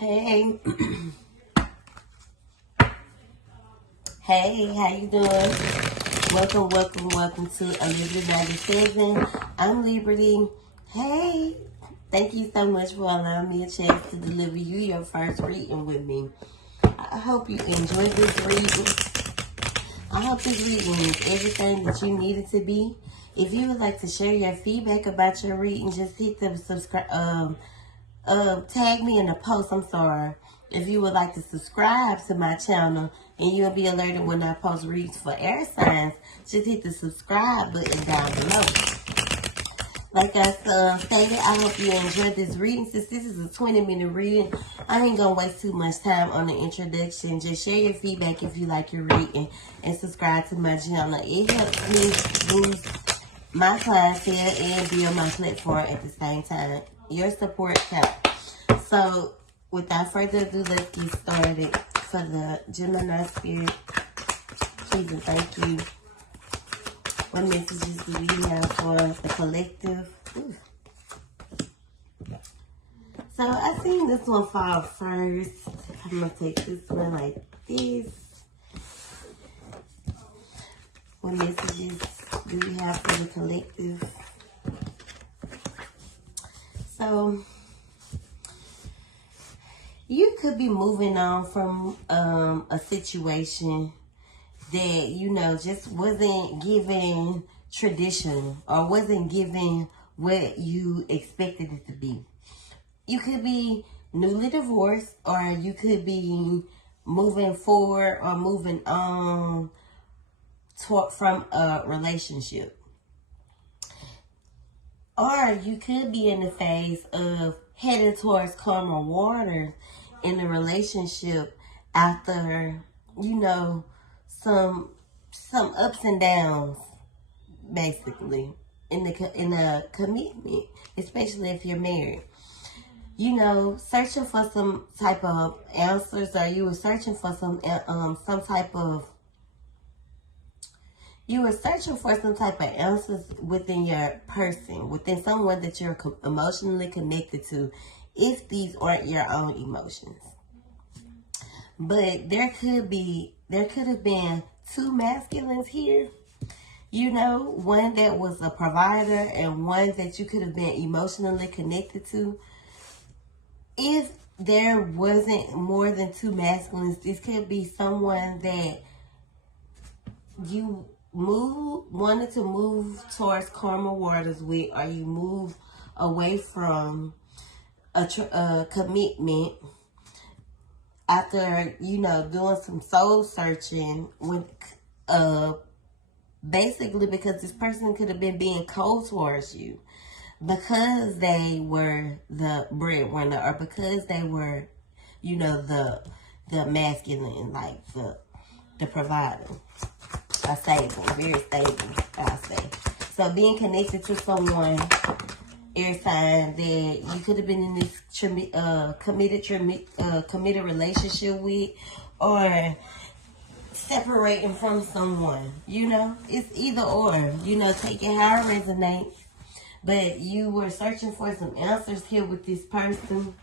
Hey, hey, how you doing? Welcome to a Liberty 97. I'm Liberty. Hey, thank you so much for allowing me a chance to deliver you your first reading with me. I hope you enjoyed this reading. I hope this reading is everything that you need it to be. If you would like to share your feedback about your reading, just hit the subscribe. Tag me in the post. I'm sorry. If you would like to subscribe to my channel and you'll be alerted when I post reads for air signs, just hit the subscribe button down below. Like I stated, I hope you enjoyed this reading. Since this is a 20-minute reading, I ain't gonna waste too much time on the introduction. Just share your feedback if you like your reading and subscribe to my channel. It helps me boost my clientele and build my platform at the same time. Your support counts. So, without further ado, let's get started. For the Gemini Spirit, please and thank you. What messages do we have for the collective? Ooh. So, I seen this one fall first. I'm going to take this one like this. What messages do we have for the collective? So, you could be moving on from a situation that, you know, just wasn't given traditional or wasn't given what you expected it to be. You could be newly divorced, or you could be moving forward or moving on from a relationship. Or you could be in the phase of heading towards calmer waters in the relationship after, you know, some ups and downs, basically, in a commitment, especially if you're married. You know, searching for some type of answers, or you were searching for some type of answers within your person, within someone that you're emotionally connected to, if these aren't your own emotions. But there could have been two masculines here. You know, one that was a provider and one that you could have been emotionally connected to. If there wasn't more than two masculines, this could be someone that you wanted to move towards calmer waters with, or you move away from a commitment after, you know, doing some soul searching with basically because this person could have been being cold towards you because they were the breadwinner, or because they were, you know, the masculine, like the provider. Stable, very stable, I say. So being connected to someone, air sign, that you could have been in this committed relationship with, or separating from someone. You know, it's either or. You know, take it how it resonates. But you were searching for some answers here with this person.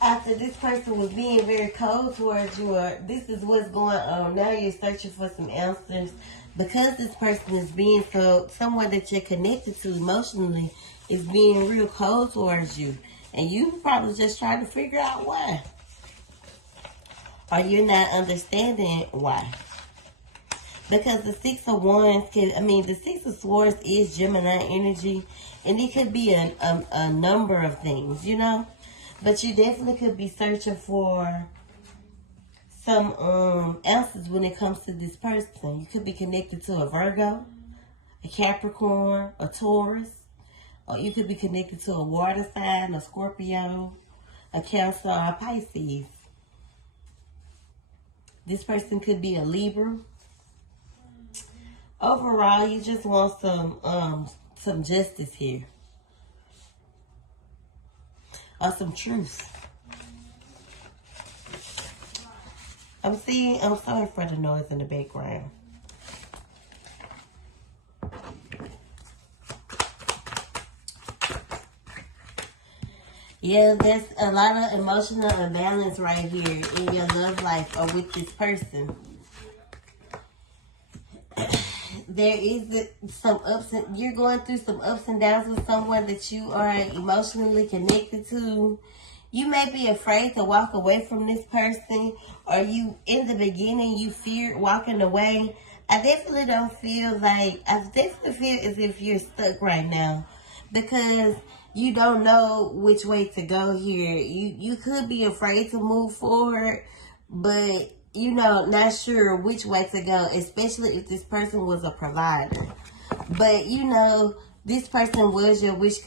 After this person was being very cold towards you, or this is what's going on, now you're searching for some answers because this person is being someone that you're connected to emotionally is being real cold towards you, and you probably just trying to figure out why, or you're not understanding why. Because the Six of Wands the Six of Swords is Gemini energy, and it could be a number of things, you know. But you definitely could be searching for some answers when it comes to this person. You could be connected to a Virgo, a Capricorn, a Taurus, or you could be connected to a water sign, a Scorpio, a Cancer, or a Pisces. This person could be a Libra. Overall, you just want some justice here. Or some truth. I'm sorry for the noise in the background. Yeah, there's a lot of emotional imbalance right here in your love life or with this person. There is some ups and you're going through some ups and downs with someone that you are emotionally connected to. You may be afraid to walk away from this person, or you in the beginning you feared walking away. I definitely don't feel like I definitely feel as if you're stuck right now because you don't know which way to go here. You could be afraid to move forward, but not sure which way to go, especially if this person was a provider. But this person was your wish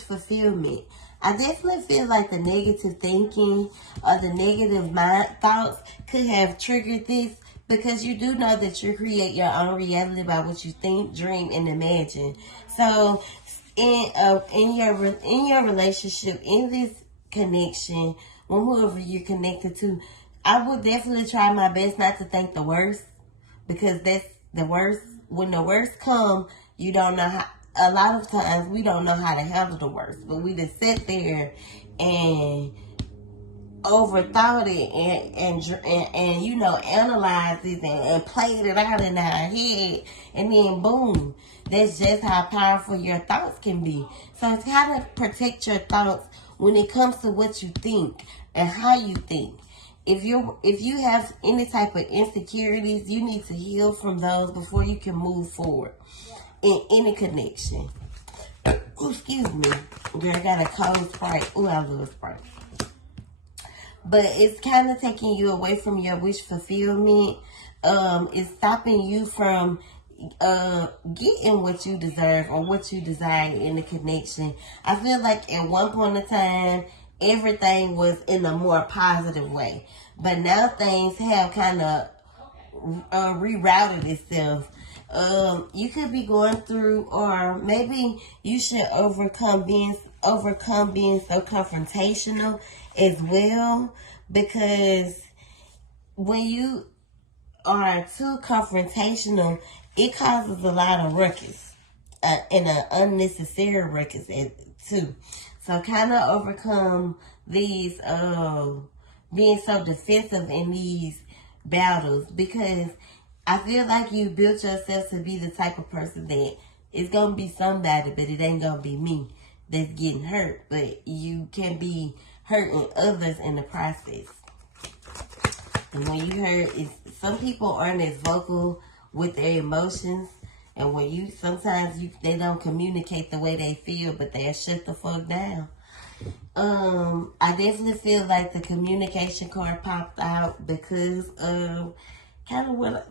fulfillment. I definitely feel like the negative thinking or the negative mind thoughts could have triggered this because you do know that you create your own reality by what you think, dream, and imagine. So, in your relationship, in this connection, with whoever you're connected to, I would definitely try my best not to think the worst because that's the worst. When the worst come, you don't know how. A lot of times we don't know how to handle the worst, but we just sit there and overthought it and analyzed it and played it out in our head, and then boom, that's just how powerful your thoughts can be. So it's how to protect your thoughts when it comes to what you think and how you think. If you have any type of insecurities, you need to heal from those before you can move forward in any connection. Ooh, excuse me. Girl, I got a cold Sprite. Ooh, I love Sprite. But it's kind of taking you away from your wish fulfillment. It's stopping you from getting what you deserve or what you desire in a connection. I feel like at one point in time, everything was in a more positive way. But now things have kind of rerouted itself. You could be going through, or maybe you should overcome being so confrontational as well, because when you are too confrontational, it causes a lot of ruckus, and an unnecessary ruckus too. So kind of overcome these being so defensive in these battles, because I feel like you built yourself to be the type of person that it's going to be somebody, but it ain't going to be me that's getting hurt. But you can be hurting others in the process. And when you hurt, some people aren't as vocal with their emotions. And when sometimes they don't communicate the way they feel, but they'll shut the fuck down. I definitely feel like the communication card popped out because of kind of what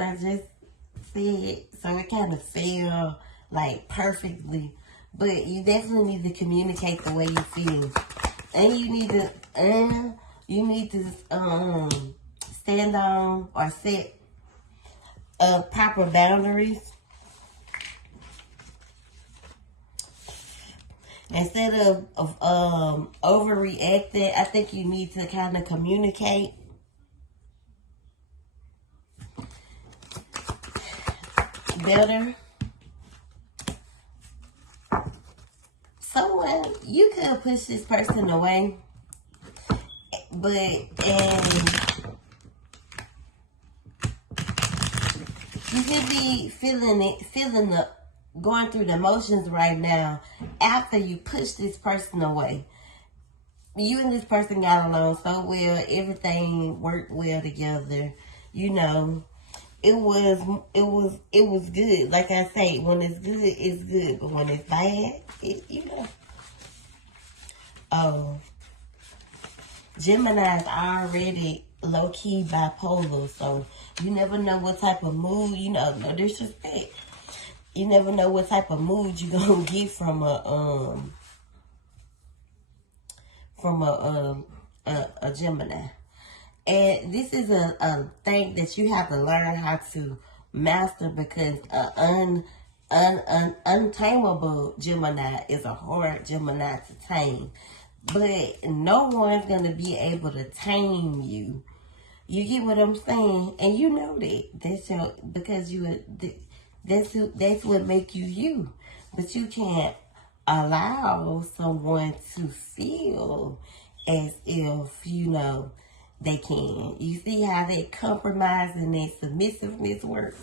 I just said. So it kind of fell like perfectly. But you definitely need to communicate the way you feel. And you need to stand on or set proper boundaries. Instead of overreacting, I think you need to kind of communicate. Better. Someone, you could push this person away, but you could be going through the motions right now after you push this person away. You and this person got along so well, everything worked well together, It was good. Like I say, when it's good, it's good. But when it's bad, Gemini's already low-key bipolar. So you never know what type of mood, no disrespect. You never know what type of mood you're going to get from a Gemini. And this is a thing that you have to learn how to master, because untamable Gemini is a hard Gemini to tame. But no one's going to be able to tame you. You get what I'm saying? And you know that. That's what make you you. But you can't allow someone to feel as if, they can. You see how that compromise and that submissiveness works?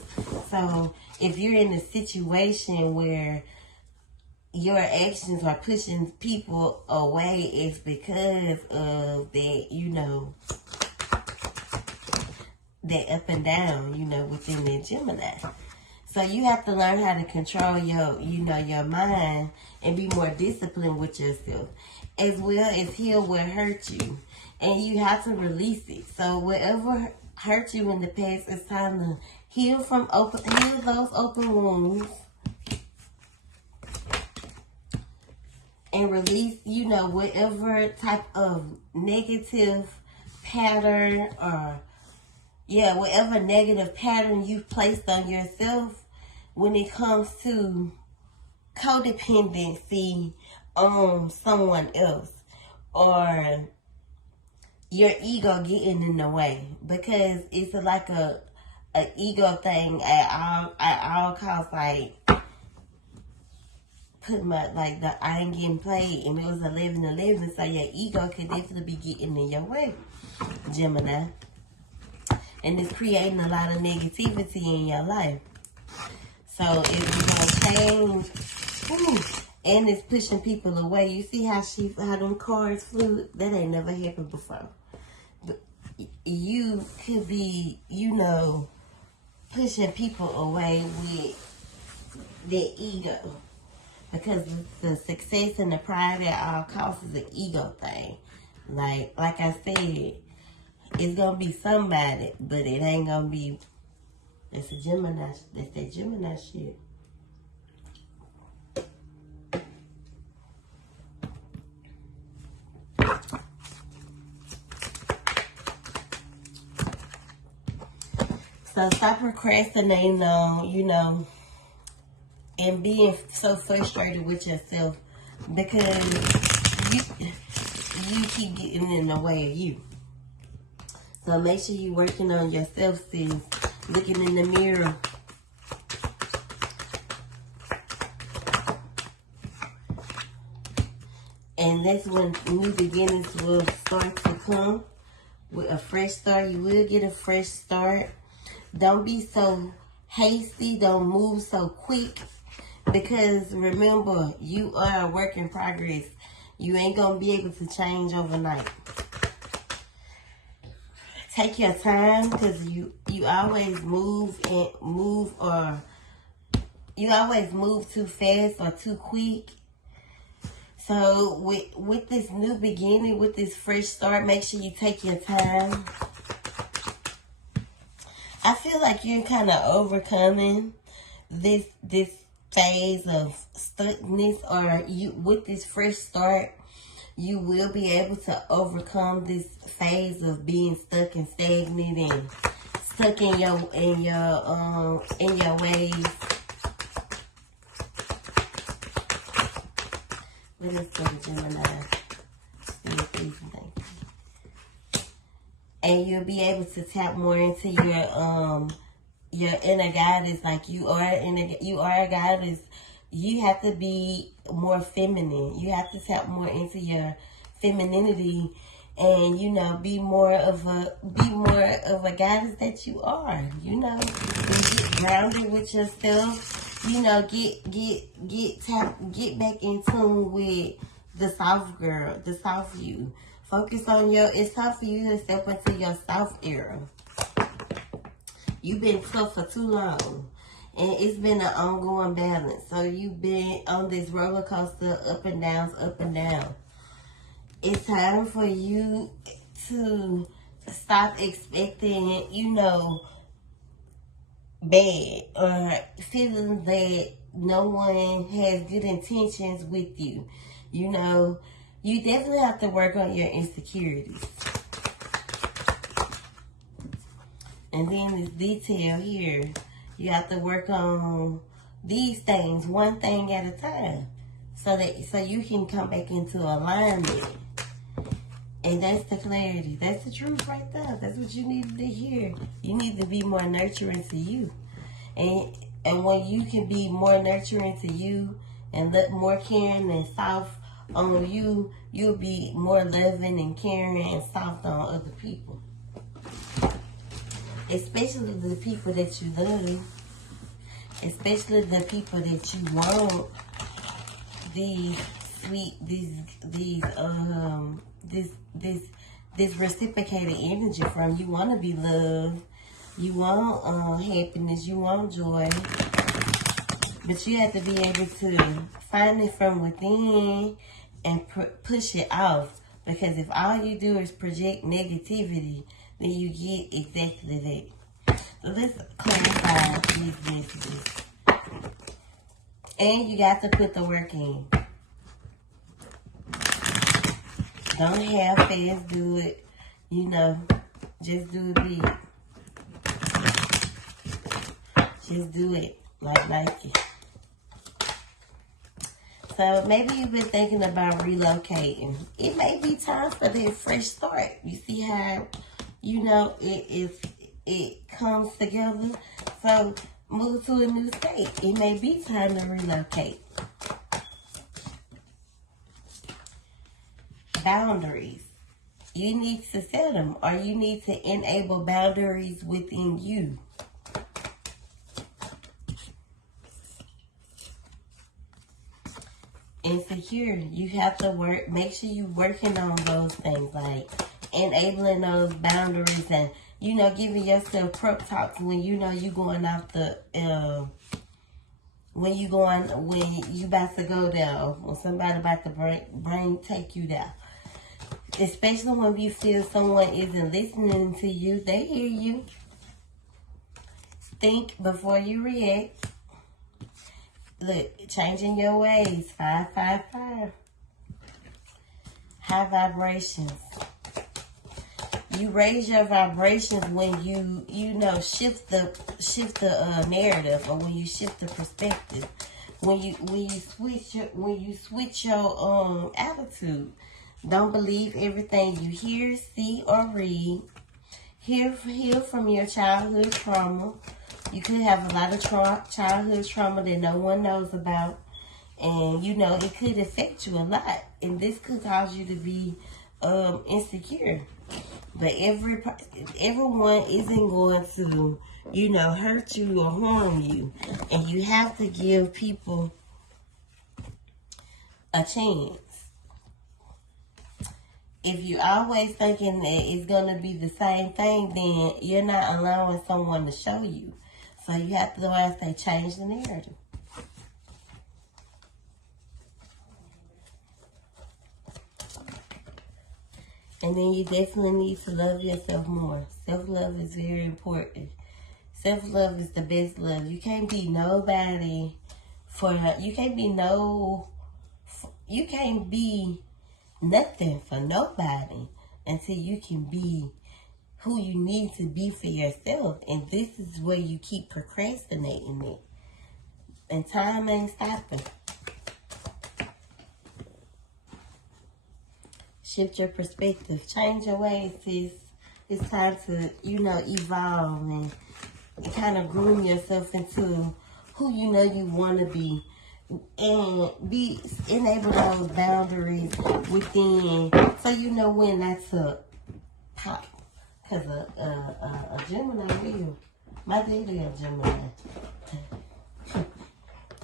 So if you're in a situation where your actions are pushing people away, it's because of that, that up and down, within the Gemini. So you have to learn how to control your mind and be more disciplined with yourself, as well as heal what hurt you. And you have to release it. So whatever hurt you in the past, it's time to heal those open wounds and release, whatever type of negative pattern or whatever negative pattern you've placed on yourself when it comes to codependency on someone else, or your ego getting in the way, because it's like a ego thing at all costs. Like, put my, like, I ain't getting played, and it was 11-11, so your ego could definitely be getting in your way, Gemini. And it's creating a lot of negativity in your life. So it's gonna change. And it's pushing people away. You see how them cards flew? That ain't never happened before. But you could be, pushing people away with their ego. Because the success and the pride at all costs is an ego thing. Like I said, it's gonna be somebody, but it ain't gonna be. That's a Gemini. That's that Gemini shit. So stop procrastinating on, and being so frustrated with yourself because you keep getting in the way of you. So make sure you're working on yourself, sis. Looking in the mirror. And that's when new beginnings will start to come. With a fresh start, you will get a fresh start. Don't be so hasty. Don't move so quick. Because remember, you are a work in progress. You ain't going to be able to change overnight. Take your time, because you always move you always move too fast or too quick. So with this new beginning, with this fresh start, make sure you take your time. I feel like you're kind of overcoming this phase of stuckness, or with this fresh start, you will be able to overcome this phase of being stuck and stagnant and stuck in your ways. What is the Gemini? And you'll be able to tap more into your inner goddess. Like you are a goddess. You have to be more feminine. You have to tap more into your femininity, and be more of a goddess that you are. And get grounded with yourself. Get back in tune with the soft girl, the soft you. Focus on it's time for you to step into your soft era. You've been tough for too long. And it's been an ongoing balance. So you've been on this roller coaster, up and down. It's time for you to stop expecting, bad, or feeling that no one has good intentions with you. You definitely have to work on your insecurities. And then this detail here, you have to work on these things one thing at a time, so you can come back into alignment. And that's the clarity. That's the truth right there. That's what you need to hear. You need to be more nurturing to you. And when you can be more nurturing to you and look more caring and soft on you, you'll be more loving and caring and soft on other people. Especially the people that you love. Especially the people that you want these sweet, this reciprocated energy from. You want to be loved. You want happiness. You want joy. But you have to be able to find it from within and push it off. Because if all you do is project negativity, then you get exactly that. So let's clarify these messages. And you got to put the work in. Don't half-ass do it. You know, just do it big. Just do it like it. So maybe you've been thinking about relocating. It may be time for that fresh start. You see how, you know, it comes together. So move to a new state. It may be time to relocate. Boundaries. You need to set them, or you need to enable boundaries within you. Insecure. You have to work. Make sure you're working on those things, like enabling those boundaries, and you know, giving yourself prep talks when you know you going off the when you about to go down, when somebody about to take you down. Especially when you feel someone isn't listening to you. They hear you. Think before you react. Look, changing your ways. 555. High vibrations. You raise your vibrations when you know shift the narrative, or when you shift the perspective. When you switch your attitude. Don't believe everything you hear, see, or read. Heal from your childhood trauma. You could have a lot of childhood trauma that no one knows about. And, you know, it could affect you a lot. And this could cause you to be insecure. But everyone isn't going to, you know, hurt you or harm you. And you have to give people a chance. If you're always thinking that it's going to be the same thing, then you're not allowing someone to show you. So you have to go out and say, change the narrative. And then you definitely need to love yourself more. Self-love is very important. Self-love is the best love. You can't be nobody you can't be nothing for nobody until you can be who you need to be for yourself. And this is where you keep procrastinating it. And time ain't stopping. Shift your perspective. Change your ways, sis. It's time to, you know, evolve and kind of groom yourself into who you know you want to be. And enable those boundaries within, so you know when that's a pop. Because a Gemini will. My daddy a Gemini.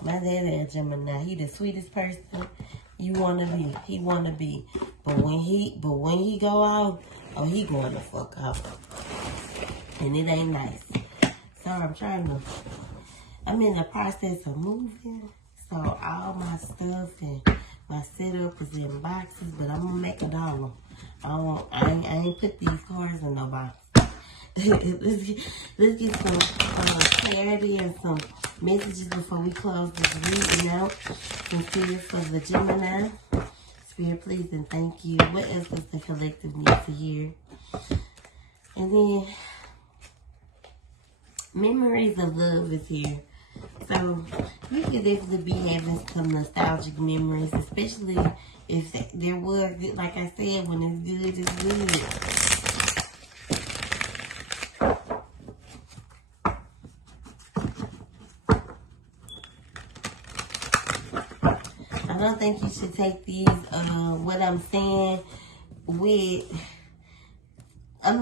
My daddy a Gemini. He the sweetest person you want to be. He want to be. But when he go out, oh, he going to fuck up. And it ain't nice. So I'm in the process of moving. So all my stuff and my setup is in boxes, but I'm gonna make $1. I ain't put these cards in no box. let's get some clarity and some messages before we close this reading out. Consider for the Gemini. Spirit, please and thank you. What else does the collective need to hear? And then memories of love is here. So you could definitely be having some nostalgic memories, especially if there was, like I said, when it's good, it's good. don't think you should take these, what I'm saying with, I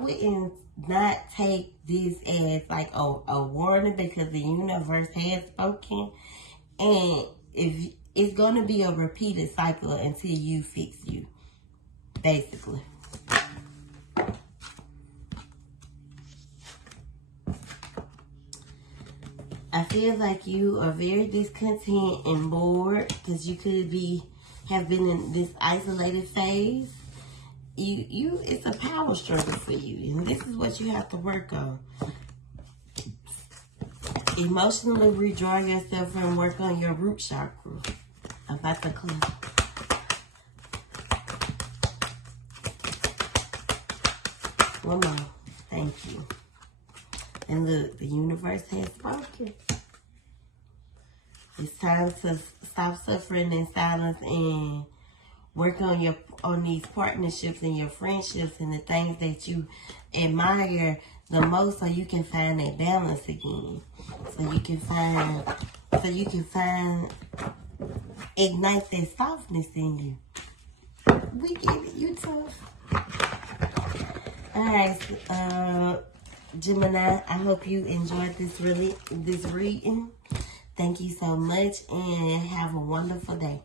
wouldn't not take this as like a warning, because the universe has spoken, and if it's going to be a repeated cycle until you fix you, basically. I feel like you are very discontent and bored, because you could have been in this isolated phase. It's a power struggle for you, and this is what you have to work on. Emotionally redraw yourself and work on your root chakra. I'm about to clear. One more. Thank you. And look, the universe has spoken. It's time to stop suffering in silence and work on these partnerships and your friendships and the things that you admire the most, so you can find that balance again. So you can ignite that softness in you. We get it, you tough. Alright, Gemini, I hope you enjoyed this reading. Thank you so much, and have a wonderful day.